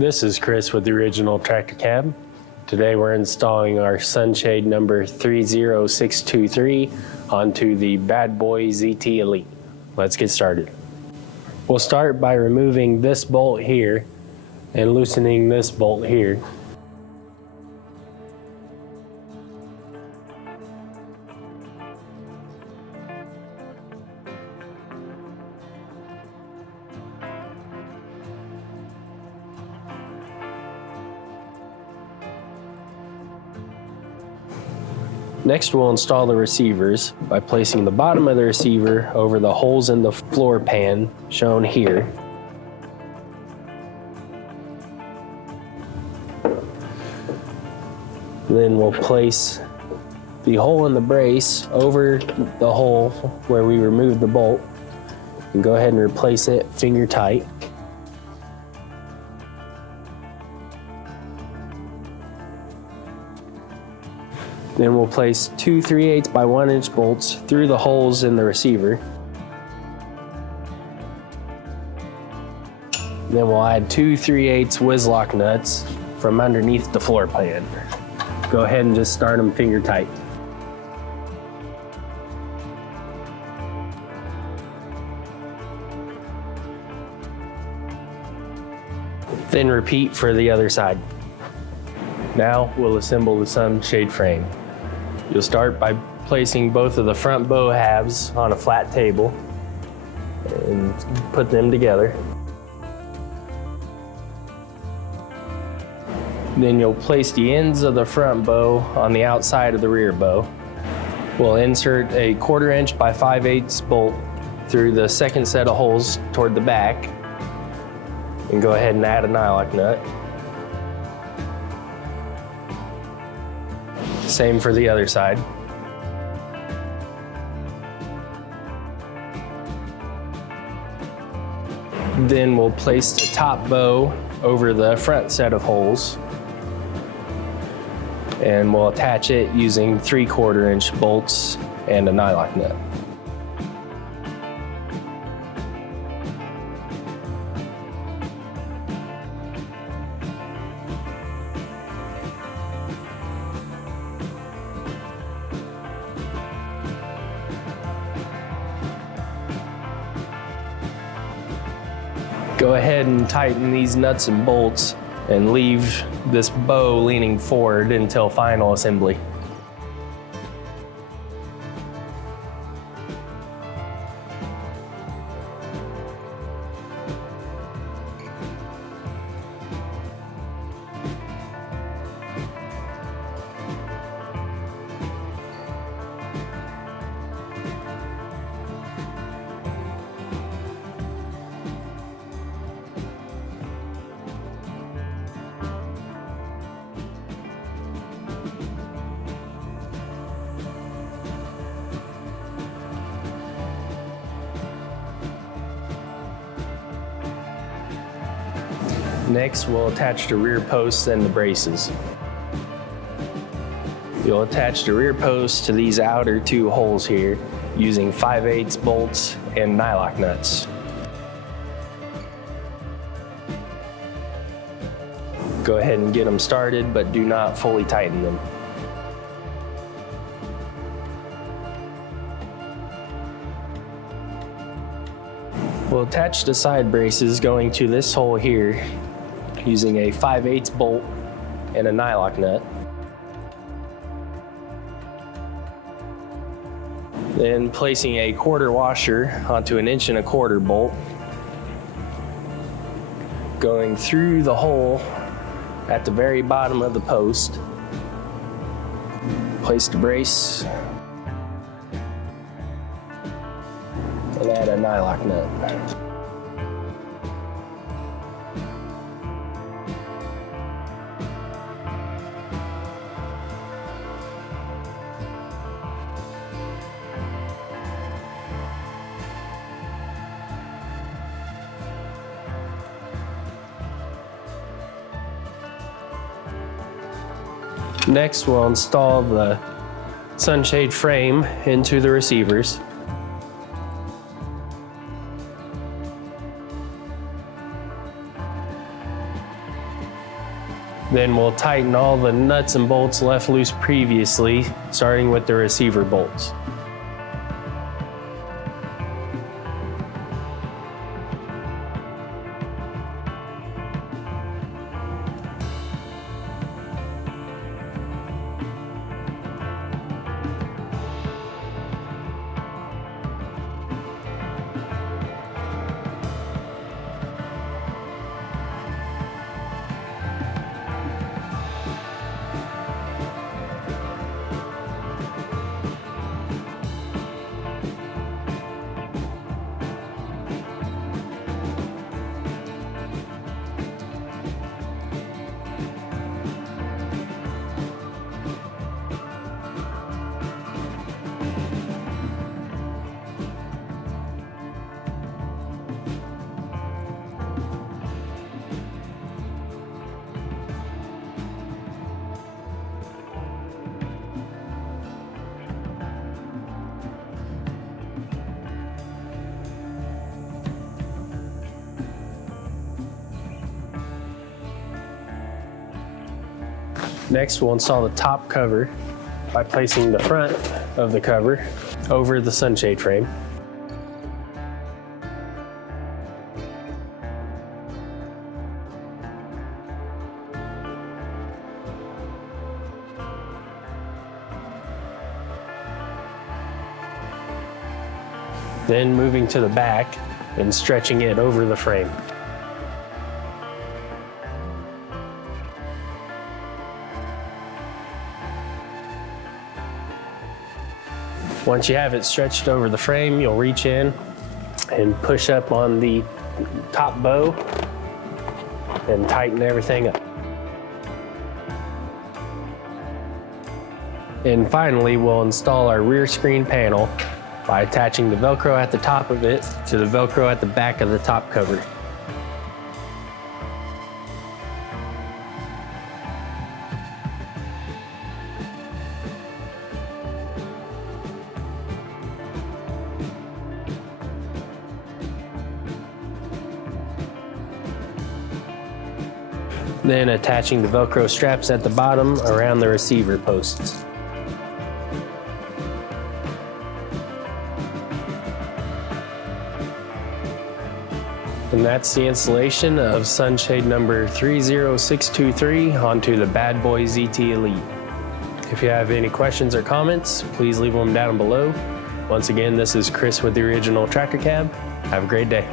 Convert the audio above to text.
This is Chris with the original tractor cab. Today we're installing our Sunshade number 30623 onto the Bod Boy ZT Elite. Let's get started. We'll start by removing this bolt here and loosening this bolt here. Next, we'll install the receivers by placing the bottom of the receiver over the holes in the floor pan shown here. Then we'll place the hole in the brace over the hole where we removed the bolt and go ahead and replace it finger tight. Then we'll place two 3/8 by 1 inch bolts through the holes in the receiver. Then we'll add two 3/8 whiz-lock nuts from underneath the floor pan. Go ahead and just start them finger tight. Then repeat for the other side. Now we'll assemble the sunshade frame. You'll start by placing both of the front bow halves on a flat table and put them together. Then you'll place the ends of the front bow on the outside of the rear bow. We'll insert a 1/4 inch by 5/8 bolt through the second set of holes toward the back and go ahead and add a nylock nut. Same for the other side. Then we'll place the top bow over the front set of holes and we'll attach it using 3/4 inch bolts and a nylock nut. Go ahead and tighten these nuts and bolts and leave this bow leaning forward until final assembly. Next, we'll attach the rear posts and the braces. You'll attach the rear posts to these outer two holes here using 5/8 bolts and nylock nuts. Go ahead and get them started, but do not fully tighten them. We'll attach the side braces going to this hole here using a 5/8 bolt and a nylock nut. Then placing a 1/4 washer onto an 1 1/4 bolt, going through the hole at the very bottom of the post. Place the brace and add a nylock nut. Next, we'll install the sunshade frame into the receivers. Then we'll tighten all the nuts and bolts left loose previously, starting with the receiver bolts. Next, we'll install the top cover by placing the front of the cover over the sunshade frame. Then moving to the back and stretching it over the frame. Once you have it stretched over the frame, you'll reach in and push up on the top bow and tighten everything up. And finally, we'll install our rear screen panel by attaching the Velcro at the top of it to the Velcro at the back of the top cover. Then attaching the Velcro straps at the bottom around the receiver posts. And that's the installation of Sunshade number 30623 onto the Bod Boy ZT Elite. If you have any questions or comments, please leave them down below. Once again, this is Chris with the Original Tractor Cab. Have a great day.